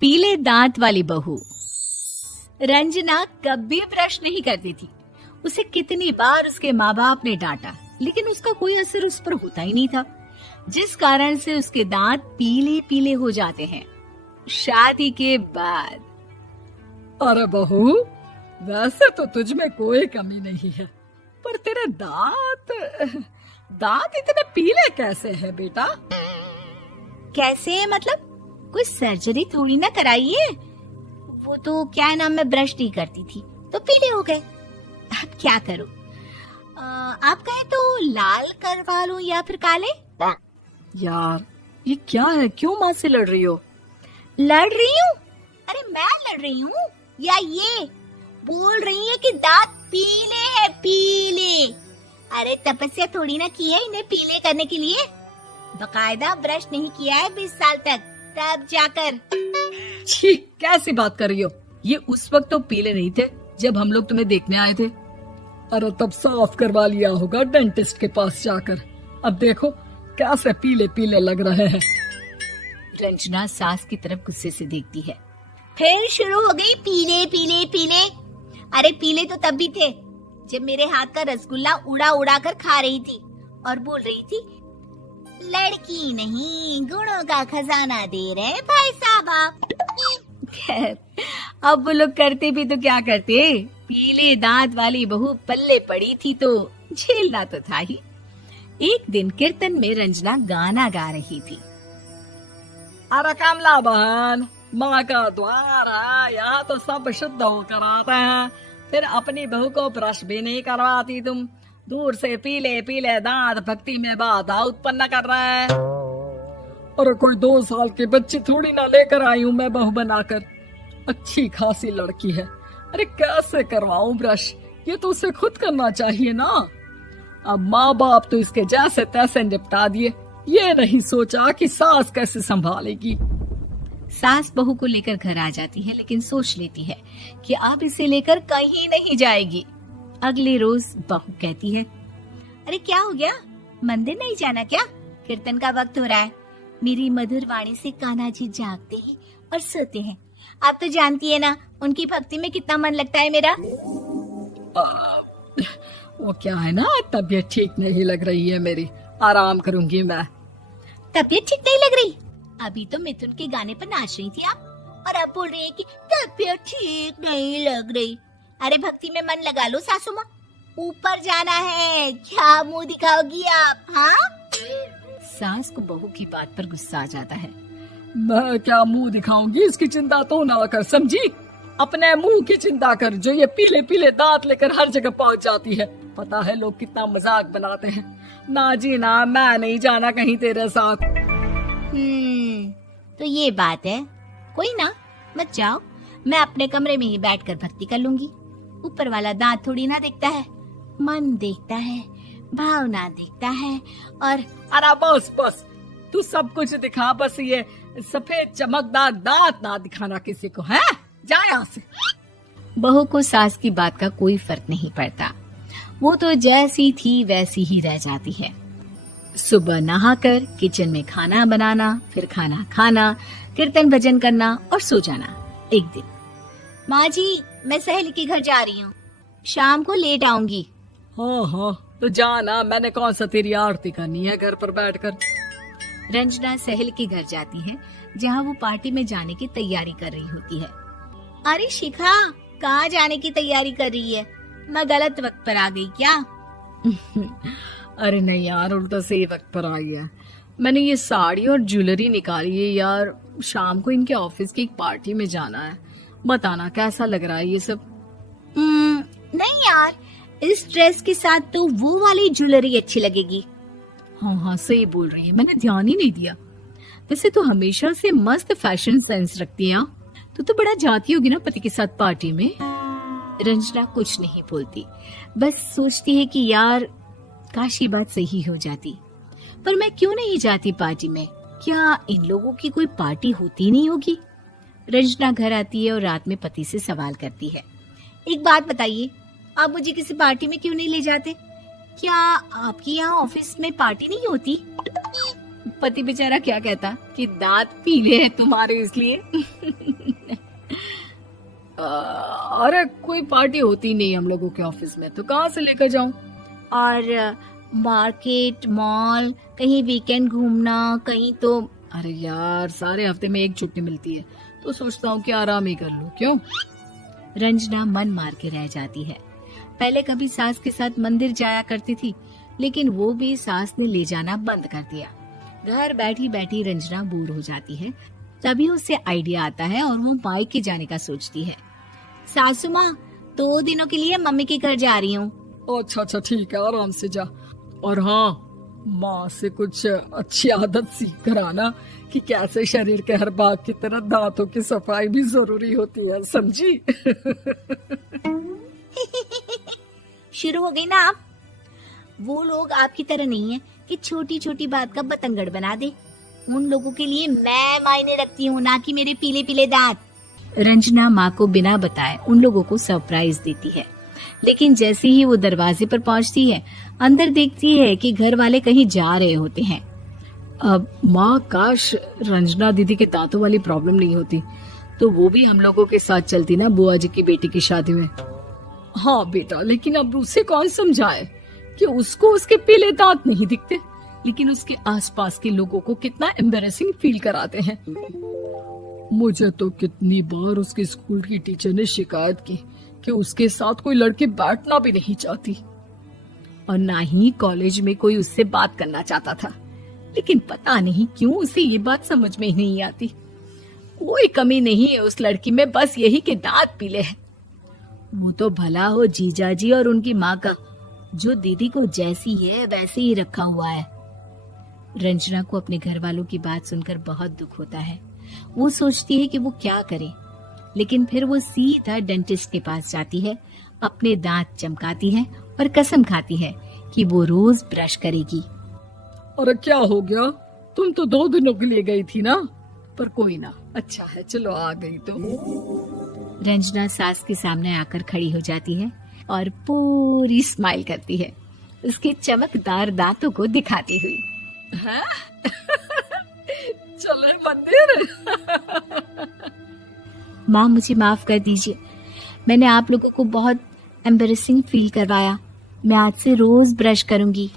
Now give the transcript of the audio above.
पीले दांत वाली बहू। रंजना कभी ब्रश नहीं करती थी। उसे कितनी बार उसके माँ बाप ने डांटा, लेकिन उसका कोई असर उस पर होता ही नहीं था, जिस कारण से उसके दांत पीले पीले हो जाते हैं। शादी के बाद अरे बहू, वैसे तो तुझ में कोई कमी नहीं है, पर तेरे दांत इतने पीले कैसे हैं बेटा? कैसे मतलब? कोई सर्जरी थोड़ी ना कराइए। वो तो क्या नाम, मैं ब्रश नहीं करती थी तो पीले हो गए। अब क्या करूं? आप कहें तो लाल करवा लूं या फिर काले? यार ये क्या है, क्यों माँ से लड़ रही हो? लड़ रही हूँ? अरे मैं लड़ रही हूँ या ये बोल रही है कि दांत पीले हैं, पीले। अरे तपस्या थोड़ी ना की है इन्हें पीले करने के लिए। बकायदा ब्रश नहीं किया है 20 साल तक, तब जाकर। छी, कैसी बात कर रही हो? ये उस वक्त तो पीले नहीं थे जब हम लोग तुम्हें देखने आए थे। अरे तब साफ करवा लिया होगा डेंटिस्ट के पास जाकर। अब देखो कैसे पीले पीले लग रहे हैं। रंजना सास की तरफ गुस्से से देखती है। फिर शुरू हो गई पीले पीले पीले। अरे पीले तो तब भी थे जब मेरे हाथ का रसगुल्ला उड़ा उड़ा कर खा रही थी और बोल रही थी, लड़की नहीं गुणों का खजाना दे रहे भाई साहब आप। खैर, अब वो लोग करते भी तो क्या करते, पीले दांत वाली बहू पल्ले पड़ी थी तो झेलना तो था ही। एक दिन कीर्तन में रंजना गाना गा रही थी। अरे कमला बहन, माँ का द्वार है, यहाँ तो सब शुद्ध होकर आते हैं, फिर अपनी बहू को ब्रश भी नहीं करवाती तुम। दूर से पीले पीले दांत भक्ति में बाधा उत्पन्न कर रहे हैं। अरे कोई 2 साल की बच्ची थोड़ी ना लेकर आई हूँ मैं बहू बनाकर। अच्छी खासी लड़की है, अरे कैसे करवाऊं ब्रश? ये तो उसे खुद करना चाहिए ना। अब माँ बाप तो इसके जैसे तैसे निपटा दिए, ये नहीं सोचा कि सास कैसे संभालेगी। सास बहू को लेकर घर आ जाती है, लेकिन सोच लेती है कि अब इसे लेकर कहीं नहीं जाएगी। अगले रोज बहू कहती है, अरे क्या हो गया, मंदिर नहीं जाना क्या? कीर्तन का वक्त हो रहा है। मेरी मधुर वाणी से कान्हा जी जागते हैं और सोते हैं। आप तो जानती है ना उनकी भक्ति में कितना मन लगता है मेरा। वो क्या है ना, तबीयत ठीक नहीं लग रही है मेरी, आराम करूंगी मैं। तबीयत ठीक नहीं लग रही? अभी तो मिथुन के गाने पर नाच रही थी आप, और अब बोल रही है कि तबीयत ठीक नहीं लग रही। अरे भक्ति में मन लगा लो सासू माँ, ऊपर जाना है, क्या मुंह दिखाओगी आप? हाँ? सास को बहू की बात पर गुस्सा आ जाता है। मैं क्या मुंह दिखाऊंगी, इसकी चिंता तो ना कर, समझी? अपने मुंह की चिंता कर, जो ये पीले पीले दांत लेकर हर जगह पहुंच जाती है। पता है लोग कितना मजाक बनाते हैं। ना जी ना, मैं नहीं जाना कहीं तेरे साथ। तो ये बात है, कोई ना, मत जाओ, मैं अपने कमरे में ही बैठकर भक्ति कर लूंगी। ऊपर वाला दांत थोड़ी ना देखता है, मन देखता है, भावना देखता है। और अरे बस बस, तू सब कुछ दिखा, बस ये सफेद चमकदार दांत ना दिखाना किसी को, है? जा यहाँ से। बहू को सास की बात का कोई फर्क नहीं पड़ता, वो तो जैसी थी वैसी ही रह जाती है। सुबह नहाकर किचन में खाना बनाना, फिर खाना खाना, कीर्तन भजन करना और सो जाना। एक दिन, माँ जी मैं सहेली के घर जा रही हूँ, शाम को लेट आऊंगी। हाँ हाँ तो जाना, मैंने कौन सा तेरी आरती करनी है घर पर बैठकर। रंजना सहेली के घर जाती है, जहाँ वो पार्टी में जाने की तैयारी कर रही होती है। अरे शिखा, कहाँ जाने की तैयारी कर रही है? मैं गलत वक्त पर आ गई क्या? अरे नहीं यार, उल्टा सही वक्त पर आ गया। मैंने ये साड़ी और ज्वेलरी निकाली है यार, शाम को इनके ऑफिस की एक पार्टी में जाना है। बताना कैसा लग रहा है ये सब? नहीं यार, इस ड्रेस के साथ तो वो वाली ज्वेलरी अच्छी लगेगी। हाँ हाँ सही बोल रही है, मैंने ध्यान ही नहीं दिया। वैसे तो हमेशा से मस्त फैशन सेंस रखती है। तो बड़ा जाती होगी ना पति के साथ पार्टी में। रंजना कुछ नहीं बोलती, बस सोचती है कि यार काश ये बात सही हो जाती, पर मैं क्यों नहीं जाती पार्टी में? क्या इन लोगों की कोई पार्टी होती नहीं होगी? रंजना घर आती है और रात में पति से सवाल करती है, एक बात बताइए, आप मुझे किसी पार्टी में क्यों नहीं ले जाते? क्या आपकी यहाँ ऑफिस में पार्टी नहीं होती? पति बेचारा क्या कहता कि दांत पीले हैं तुम्हारे इसलिए। अरे कोई पार्टी होती नहीं हम लोगों के ऑफिस में, तो कहाँ से लेकर जाऊं? और मार्केट, मॉल, कहीं वीकेंड घूमना, कहीं तो। अरे यार, सारे हफ्ते में एक छुट्टी मिलती है, तो सोचता हूँ कि आराम ही कर लूं। क्यों? रंजना मन मार के रह जाती है। पहले कभी सास के साथ मंदिर जाया करती थी, लेकिन वो भी सास ने ले जाना बंद कर दिया। घर बैठी बैठी रंजना बोर हो जाती है। तभी उसे आइडिया आता है और वो मायके जाने का सोचती है। सासू माँ, 2 दिनों के लिए मम्मी के घर जा रही हूँ। अच्छा अच्छा, ठीक है, आराम से जा। और हाँ, माँ से कुछ अच्छी आदत सीख कर आना कि कैसे शरीर के हर भाग की तरह दांतों की सफाई भी जरूरी होती है, समझी? शुरू हो गई ना आप। वो लोग आपकी तरह नहीं है कि छोटी छोटी बात का बतंगड़ बना दे। उन लोगों के लिए मैं मायने रखती हूँ, ना कि मेरे पीले पीले दांत। रंजना माँ को बिना बताए उन लोगों को सरप्राइज देती है, लेकिन जैसे ही वो दरवाजे पर पहुंचती है, अंदर देखती है कि घर वाले कहीं जा रहे होते हैं। अब माँ, काश रंजना दीदी के दांतों वाली प्रॉब्लम नहीं होती, तो वो भी हम लोगों के साथ चलती ना बुआ जी की बेटी की शादी में। हाँ बेटा, लेकिन अब उसे कौन समझाए कि उसको उसके पीले दांत नहीं दिखते, लेकिन उसके आसपास के लोगों को कितना एम्बैरेसिंग फील कराते हैं। मुझे तो कितनी बार उसके स्कूल की टीचर ने शिकायत की कि उसके साथ कोई लड़की बैठना भी नहीं चाहती, और ना ही कॉलेज में कोई उससे बात करना चाहता था। लेकिन पता नहीं क्यों उसे ये बात समझ में ही नहीं आती। कोई कमी नहीं है उस लड़की में, बस यही कि दांत पीले हैं। वो तो भला हो जीजा जी और उनकी माँ का, जो दीदी को जैसी है वैसे ही रखा हुआ है। रंजना को अपने घर वालों की बात सुनकर बहुत दुख होता है। वो सोचती है कि वो क्या करे, लेकिन फिर वो सीधा डेंटिस्ट के पास जाती है, अपने दांत चमकाती है और कसम खाती है कि वो रोज ब्रश करेगी। अरे क्या हो गया? तुम तो 2 दिनों के लिए गई थी ना, पर कोई ना, अच्छा है, चलो आ गई तो। रंजना सास के सामने आकर खड़ी हो जाती है और पूरी स्माइल करती है, उसके चमकदार दांतों को दिखाती हुई। हैं? चले मंदिर। माँ, मुझे माफ कर दीजिए, मैंने आप लोगों को बहुत एम्बैरेसिंग फील करवाया। मैं आज से रोज ब्रश करूंगी।